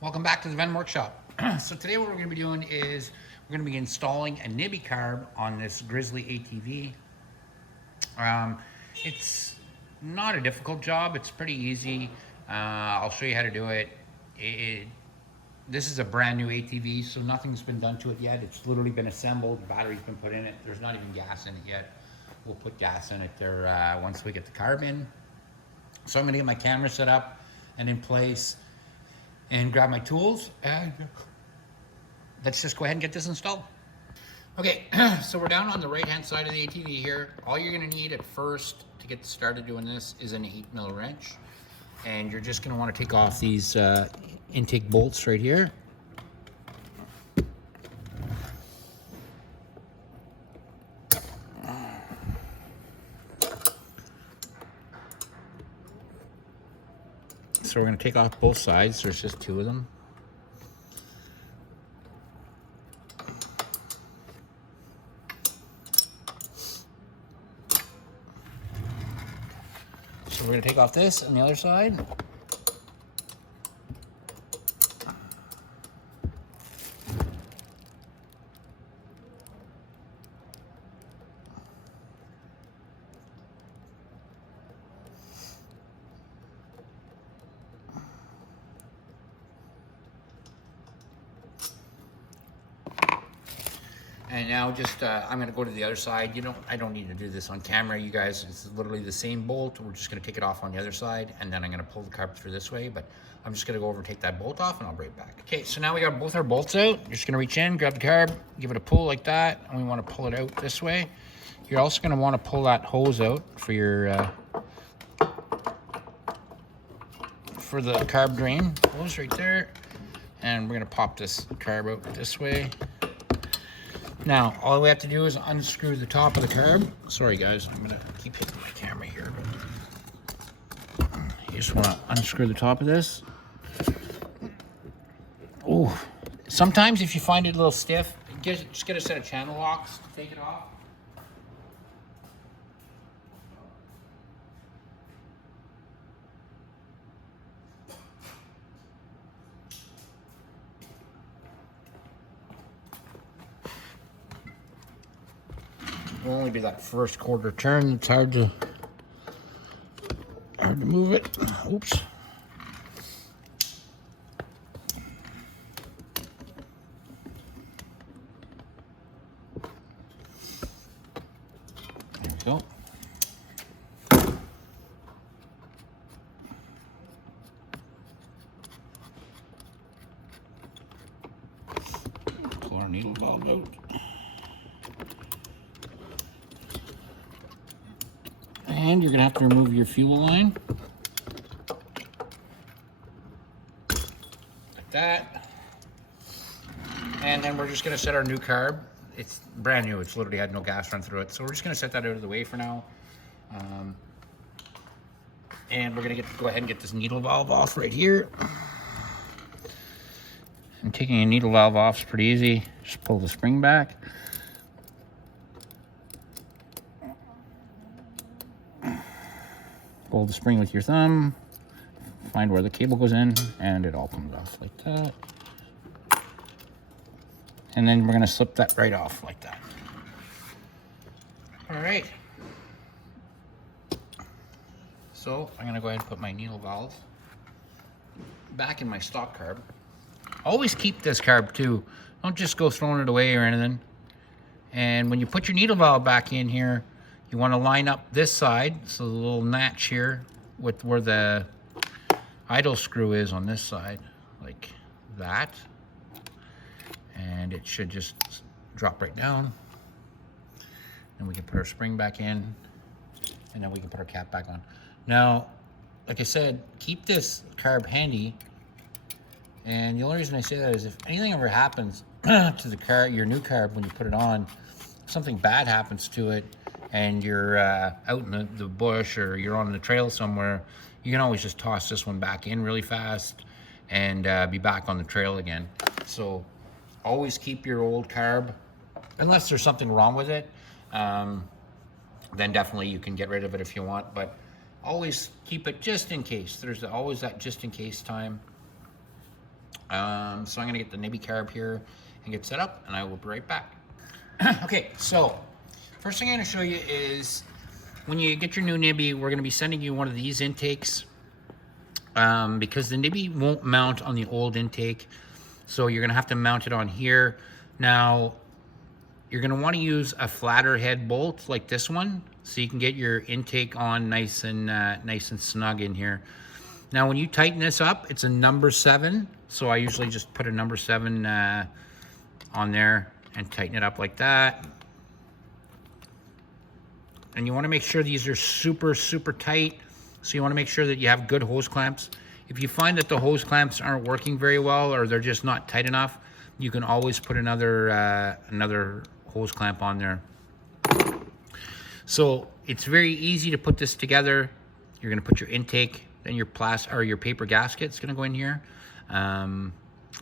Welcome back to the Venom Workshop. So today what we're going to be doing is we're going to be installing a Nibbi Carb on this Grizzly ATV. It's not a difficult job. It's pretty easy. I'll show you how to do it. This is a brand new ATV, so nothing's been done to it yet. It's literally been assembled. The battery's been put in it. There's not even gas in it yet. We'll put gas in it there once we get the carb in. So I'm going to get my camera set up and in place and grab my tools, and let's just go ahead and get this installed. Okay, so we're down on the right hand side of the ATV here. All you're gonna need at first to get started doing this is an 8mm wrench, and you're just gonna want to take off these intake bolts right here. So we're going to take off both sides. There's just two of them. So we're going to take off this on the other side. And now just, I'm gonna go to the other side. I don't need to do this on camera, you guys. It's literally the same bolt. We're just gonna take it off on the other side, and then I'm gonna pull the carb through this way, but I'm just gonna go over and take that bolt off, and I'll be right back. Okay, so now we got both our bolts out. You're just gonna reach in, grab the carb, give it a pull like that, and we wanna pull it out this way. You're also gonna wanna pull that hose out for your, for the carb drain hose right there. And we're gonna pop this carb out this way. Now, all we have to do is unscrew the top of the carb. Sorry guys, I'm gonna keep hitting my camera here. You just wanna unscrew the top of this. Oh, sometimes if you find it a little stiff, just get a set of channel locks to take it off. It'll only be that first quarter turn. It's hard to move it. Oops. There we go. Pull our needle valve out. And you're gonna have to remove your fuel line. Like that. And then we're just gonna set our new carb. It's brand new, it's literally had no gas run through it. So we're just gonna set that out of the way for now. And we're gonna go ahead and get this needle valve off right here. And taking a needle valve off is pretty easy. Just pull the spring back. Pull the spring with your thumb, find where the cable goes in, and it all comes off like that. And then we're gonna slip that right off like that. All right. So I'm gonna go ahead and put my needle valve back in my stock carb. Always keep this carb too. Don't just go throwing it away or anything. And when you put your needle valve back in here, you want to line up this side, so the little notch here with where the idle screw is on this side, like that. And it should just drop right down. And we can put our spring back in, and then we can put our cap back on. Now, like I said, keep this carb handy. And the only reason I say that is if anything ever happens to the car, your new carb, when you put it on, if something bad happens to it, and you're out in the bush or you're on the trail somewhere, you can always just toss this one back in really fast and be back on the trail again. So always keep your old carb, unless there's something wrong with it, then definitely you can get rid of it if you want, but always keep it just in case. There's always that just in case time. So I'm gonna get the Nibbi carb here and get set up, and I will be right back. Okay, so first thing I'm gonna show you is when you get your new Nibbi, we're gonna be sending you one of these intakes because the Nibbi won't mount on the old intake. So you're gonna have to mount it on here. Now, you're gonna wanna use a flatter head bolt like this one, so you can get your intake on nice and snug in here. Now, when you tighten this up, it's a number 7. So I usually just put a number 7 on there and tighten it up like that. And you wanna make sure these are super, super tight. So you wanna make sure that you have good hose clamps. If you find that the hose clamps aren't working very well or they're just not tight enough, you can always put another hose clamp on there. So it's very easy to put this together. You're gonna put your intake, then your paper gasket's gonna go in here.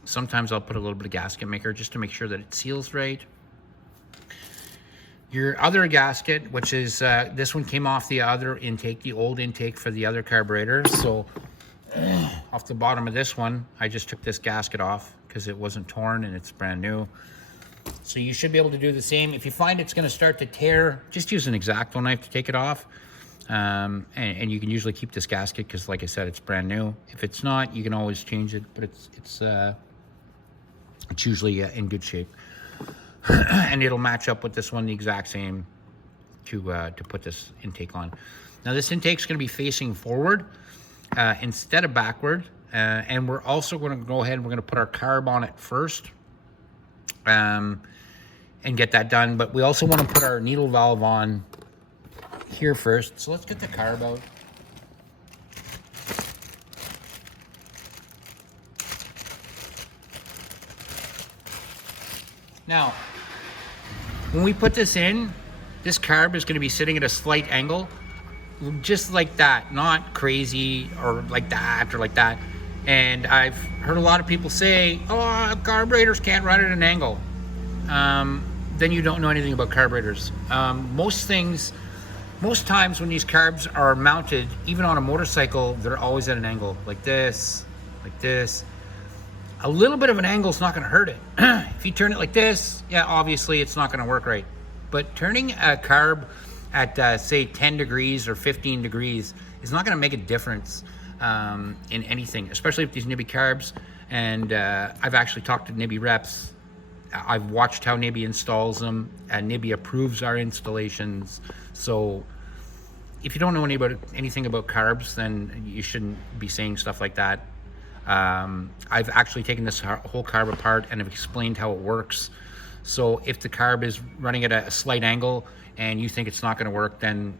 Sometimes I'll put a little bit of gasket maker just to make sure that it seals right. Your other gasket, which is, this one came off the other intake, the old intake for the other carburetor. So off the bottom of this one, I just took this gasket off because it wasn't torn and it's brand new. So you should be able to do the same. If you find it's gonna start to tear, just use an X-Acto knife to take it off. And you can usually keep this gasket because, like I said, it's brand new. If it's not, you can always change it, but it's usually in good shape. And it'll match up with this one the exact same to put this intake on. Now this intake's gonna be facing forward instead of backward. And we're also gonna go ahead and we're gonna put our carb on it first and get that done. But we also wanna put our needle valve on here first. So let's get the carb out. Now, when we put this in, this carb is going to be sitting at a slight angle, just like that, not crazy or like that or like that. And I've heard a lot of people say, oh, carburetors can't run at an angle. Then you don't know anything about carburetors. Most times when these carbs are mounted, even on a motorcycle, they're always at an angle, like this, like this. A little bit of an angle is not gonna hurt it. If you turn it like this, yeah, obviously it's not gonna work right. But turning a carb at say 10 degrees or 15 degrees is not gonna make a difference in anything, especially with these Nibbi carbs. And I've actually talked to Nibbi reps. I've watched how Nibbi installs them, and Nibbi approves our installations. So if you don't know anything about carbs, then you shouldn't be saying stuff like that. I've actually taken this whole carb apart and have explained how it works. So if the carb is running at a slight angle and you think it's not going to work, then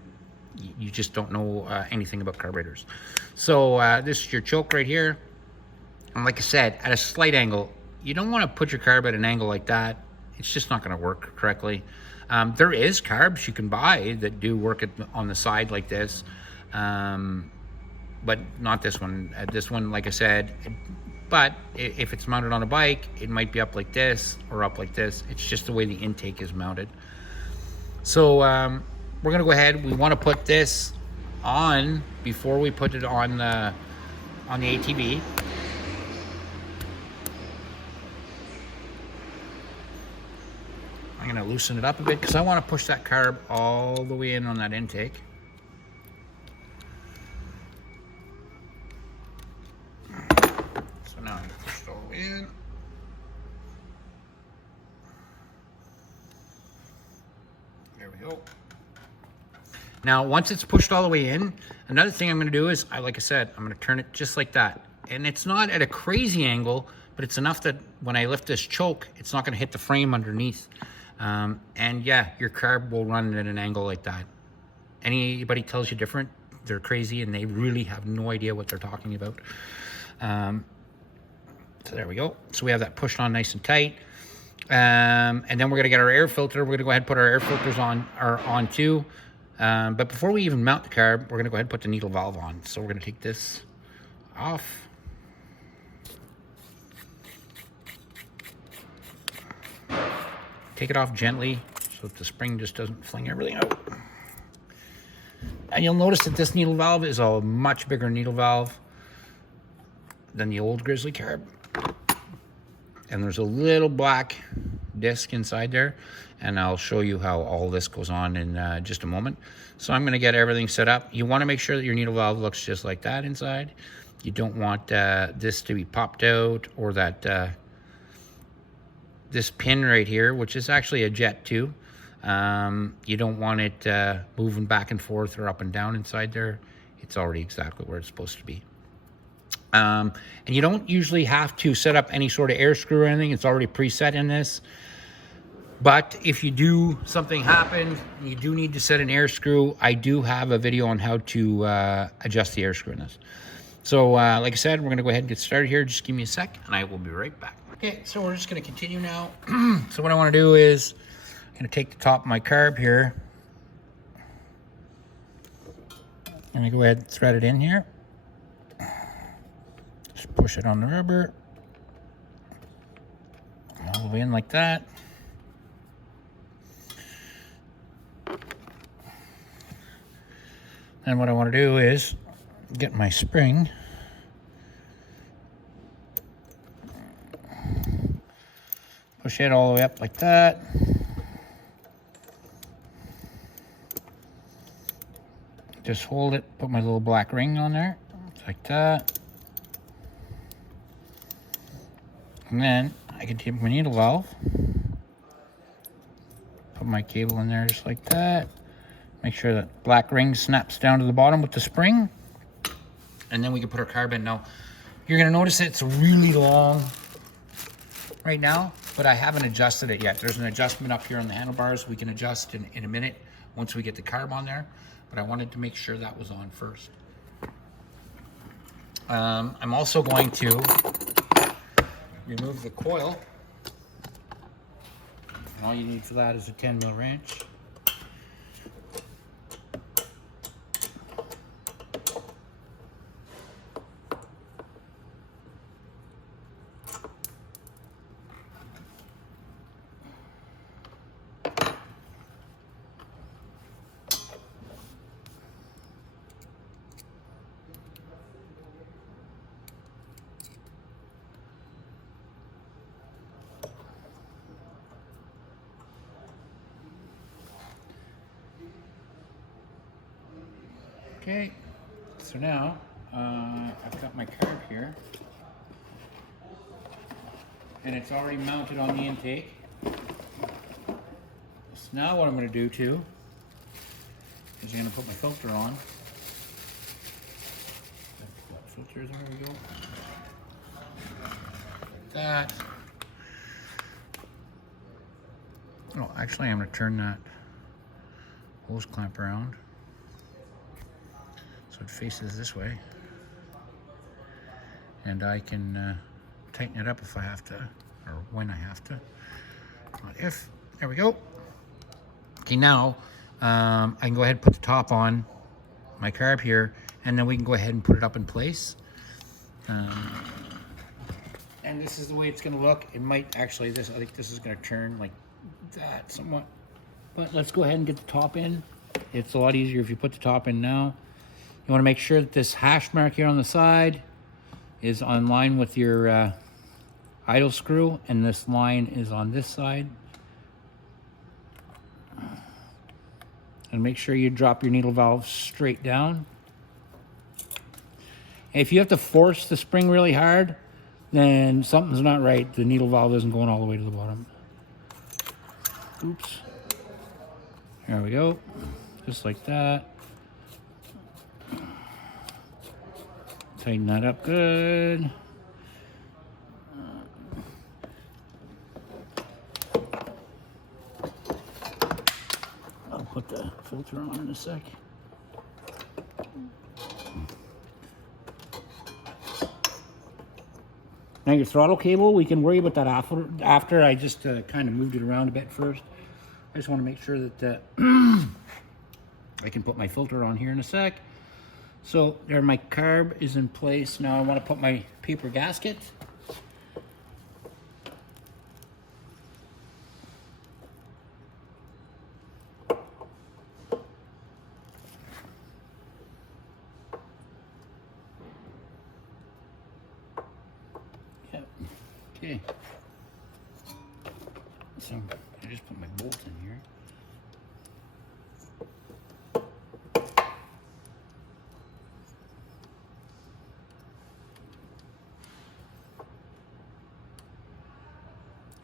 you just don't know anything about carburetors. So this is your choke right here. And like I said, at a slight angle, you don't want to put your carb at an angle like that. It's just not going to work correctly. There is carbs you can buy that do work on the side like this. But not this one. This one, like I said, but if it's mounted on a bike, it might be up like this or up like this. It's just the way the intake is mounted. So we're gonna go ahead. We want to put this on before we put it on the ATV. I'm gonna loosen it up a bit because I want to push that carb all the way in on that intake. Now I push it all the way in. There we go. Now, once it's pushed all the way in, another thing I'm going to do is, like I said, I'm going to turn it just like that. And it's not at a crazy angle, but it's enough that when I lift this choke, it's not going to hit the frame underneath. And yeah, your carb will run at an angle like that. Anybody tells you different, they're crazy and they really have no idea what they're talking about. So there we go. So we have that pushed on nice and tight. And then we're gonna get our air filter. We're gonna go ahead and put our air filters on too. But before we even mount the carb, we're gonna go ahead and put the needle valve on. So we're gonna take this off. Take it off gently so that the spring just doesn't fling everything out. And you'll notice that this needle valve is a much bigger needle valve than the old Grizzly carb. and there's a little black disc inside there, and I'll show you how all this goes on in just a moment. So I'm going to get everything set up. You want to make sure that your needle valve looks just like that inside. You don't want this to be popped out, or that this pin right here, which is actually a jet too. You don't want it moving back and forth or up and down inside there. It's already exactly where it's supposed to be. And you don't usually have to set up any sort of air screw or anything. It's already preset in this. But if you do, something happen, you do need to set an air screw, I do have a video on how to adjust the air screw in this. So like I said, we're going to go ahead and get started here. Just give me a sec and I will be right back. Okay, so we're just going to continue now. So what I want to do is I'm going to take the top of my carb here. I'm going to go ahead and thread it in here. Just push it on the rubber. All the way in like that. And what I want to do is get my spring. Push it all the way up like that. Just hold it, put my little black ring on there, like that. And then I can take my needle valve, put my cable in there just like that. Make sure that black ring snaps down to the bottom with the spring. And then we can put our carb in. Now, you're gonna notice it's really long right now, but I haven't adjusted it yet. There's an adjustment up here on the handlebars we can adjust in a minute once we get the carb on there. But I wanted to make sure that was on first. I'm also going to remove the coil. And all you need for that is a 10 mil wrench. Okay, so now I've got my carb here, and it's already mounted on the intake. So now what I'm going to do too is I'm going to put my filter on. Filters, there we go. Like that. Oh, actually I'm going to turn that hose clamp around so it faces this way, and I can tighten it up if I have to, or when I have to. There we go. Okay, now I can go ahead and put the top on my carb here, and then we can go ahead and put it up in place. And this is the way it's going to look. It might actually, I think this is going to turn like that somewhat. But let's go ahead and get the top in. It's a lot easier if you put the top in now. You want to make sure that this hash mark here on the side is on line with your idle screw, and this line is on this side. And make sure you drop your needle valve straight down. If you have to force the spring really hard, then something's not right. The needle valve isn't going all the way to the bottom. Oops. There we go. Just like that. Tighten that up good. I'll put the filter on in a sec. Now your throttle cable, we can worry about that after. I just kind of moved it around a bit first. I just want to make sure that I can put my filter on here in a sec. So there, my carb is in place. Now I want to put my paper gasket. Yep. Okay. so I just put my bolt in here.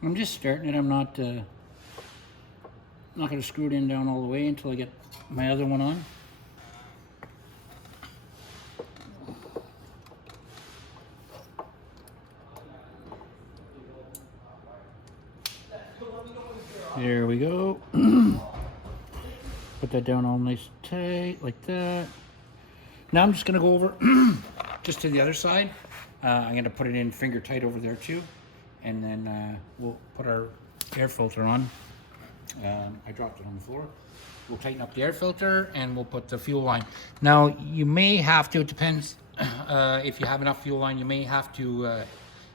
I'm just starting it. I'm not going to screw it in down all the way until I get my other one on. There we go. Put that down all nice and tight like that. Now I'm just going to go over just to the other side. I'm going to put it in finger tight over there too. And then we'll put our air filter on. I dropped it on the floor. We'll tighten up the air filter and we'll put the fuel line. Now you may have to, it depends if you have enough fuel line, you may have to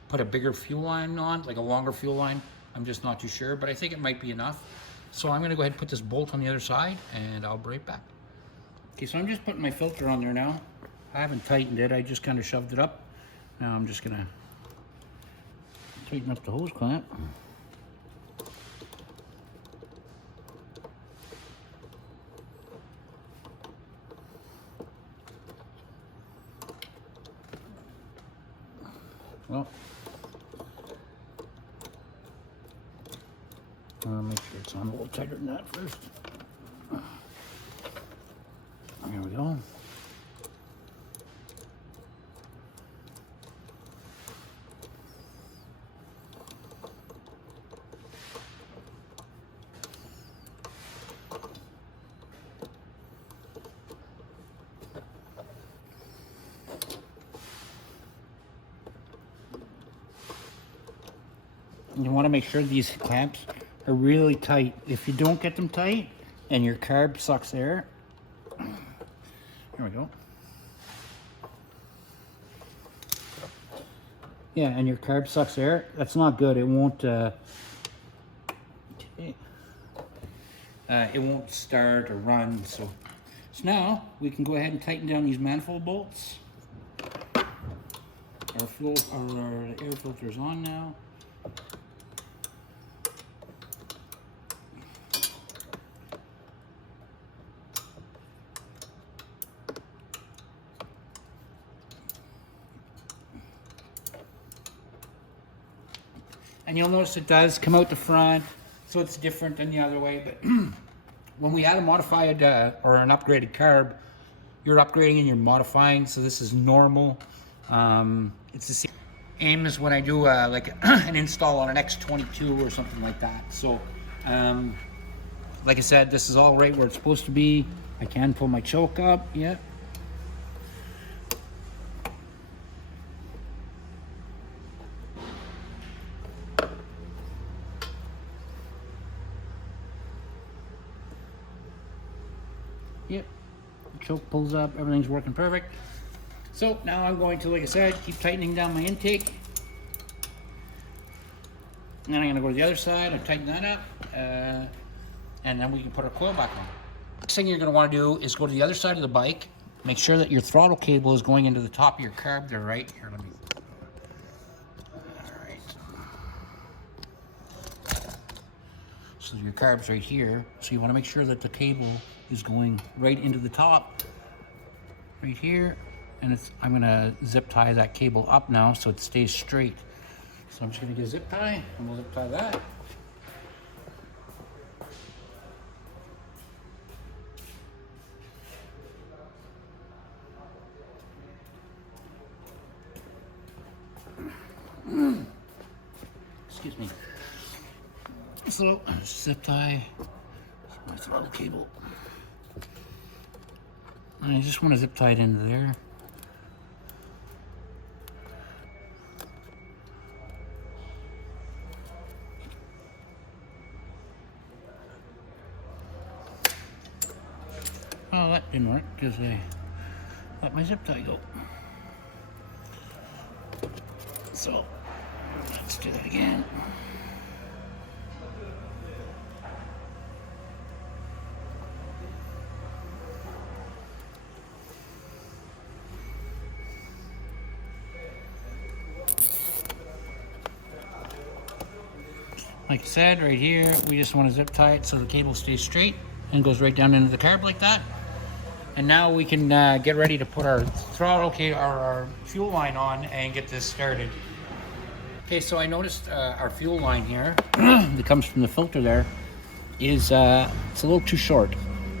put a bigger fuel line on, like a longer fuel line. I'm just not too sure, but I think it might be enough. So I'm gonna go ahead and put this bolt on the other side and I'll be right back. Okay, so I'm just putting my filter on there now. I haven't tightened it, I just kind of shoved it up. Now I'm just gonna tighten up the hose clamp. Well, make sure it's on a little tighter than that first. There we go. You want to make sure these clamps are really tight. If you don't get them tight and your carb sucks air, here we go. Yeah, and your carb sucks air, that's not good. It won't start or run. So now we can go ahead and tighten down these manifold bolts. Our air filter is on now. And you'll notice it does come out the front, so it's different than the other way. But when we had a modified or an upgraded carb, you're upgrading and you're modifying, so this is normal. It's the same as when I do like an install on an X22 or something like that. So, like I said, this is all right where it's supposed to be. I can pull my choke up, yeah. Yep, the choke pulls up, everything's working perfect. So now I'm going to, like I said, keep tightening down my intake. And then I'm gonna go to the other side and tighten that up. And then we can put our coil back on. Next thing you're gonna wanna do is go to the other side of the bike. Make sure that your throttle cable is going into the top of your carb there, right? Here, let me. All right. So your carb's right here. So you wanna make sure that the cable is going right into the top, right here, and I'm gonna zip tie that cable up now so it stays straight. So I'm just gonna get a zip tie, and we'll zip tie that. Excuse me. So zip tie my throttle cable. And I just want to zip tie it into there. Oh, that didn't work because I let my zip tie go. So, let's do that again. Like I said, right here, we just want to zip tie it so the cable stays straight and goes right down into the carb like that. And now we can get ready to put our throttle, our fuel line on and get this started. Okay, so I noticed our fuel line here that comes from the filter there is it's a little too short.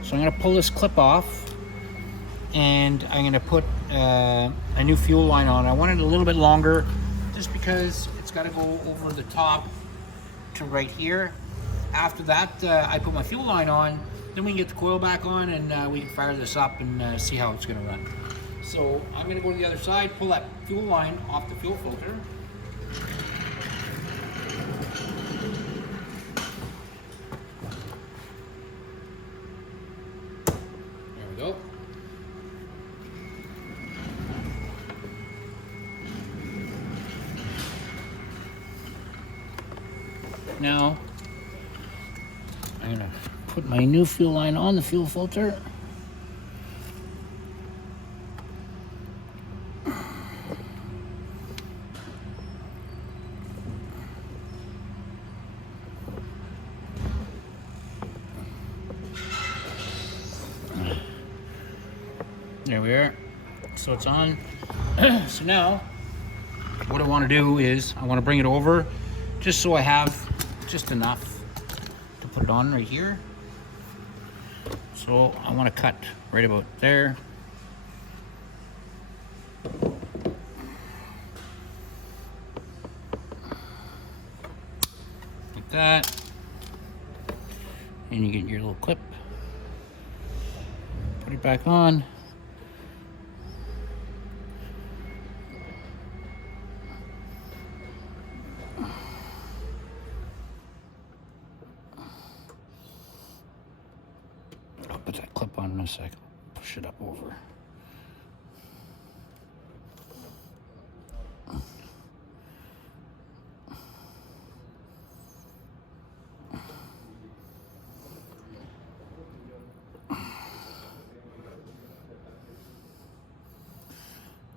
So I'm gonna pull this clip off and I'm gonna put a new fuel line on. I want it a little bit longer just because it's gotta go over the top to right here. After that, I put my fuel line on, then we can get the coil back on and we can fire this up and see how it's gonna run. So I'm gonna go to the other side, pull that fuel line off the fuel filter. There we go. Now, I'm gonna put my new fuel line on the fuel filter. There we are. So it's on. So now, what I want to do is I want to bring it over just so I have just enough to put it on right here. So I want to cut right about there. Like that. And you get your little clip. Put it back on. Put that clip on in a second. Push it up over.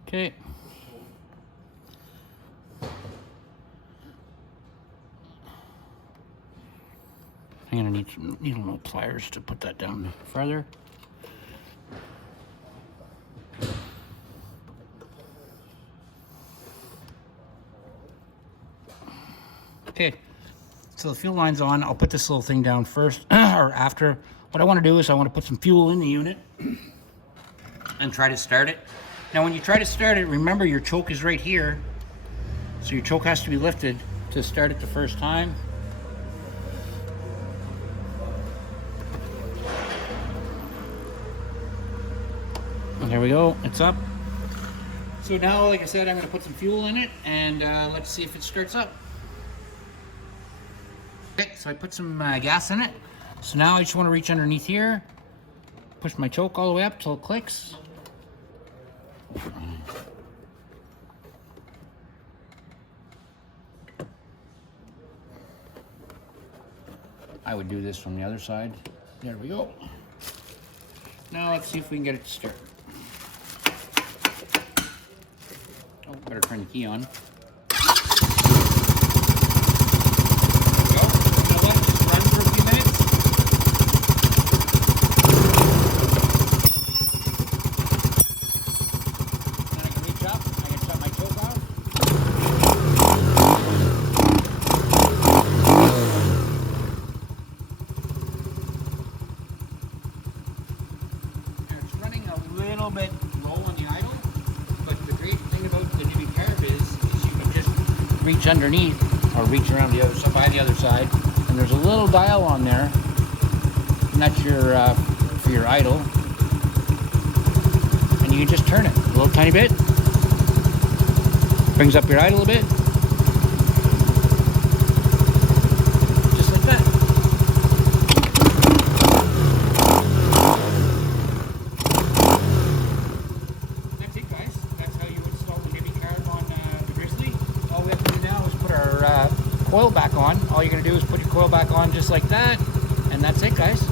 Okay. I'm gonna need some needle nose pliers to put that down further. Okay, so the fuel line's on. I'll put this little thing down first or after. What I want to do is I want to put some fuel in the unit and try to start it. Now when you try to start it, remember your choke is right here. So your choke has to be lifted to start it the first time. There we go, it's up. So now, like I said, I'm gonna put some fuel in it and let's see if it starts up. Okay, so I put some gas in it. So now I just wanna reach underneath here, push my choke all the way up till it clicks. I would do this from the other side. There we go. Now let's see if we can get it to start. Oh, better turn the key on. There we go. You know what? Just run for a few minutes. Then I can reach up. I can shut my choke off. And it's running a little bit low on the idle, but the great thing about the Nibbi Carb is you can just reach underneath or reach around the other side, by the other side, and there's a little dial on there, and that's your for your idle, and you can just turn it a little tiny bit, brings up your idle a bit, just like that. That's it, guys. That's how you install the Nibbi Carb on the Grizzly. All we have to do now is put our coil back on. All you're going to do is put your coil back on just like that, and that's it, guys.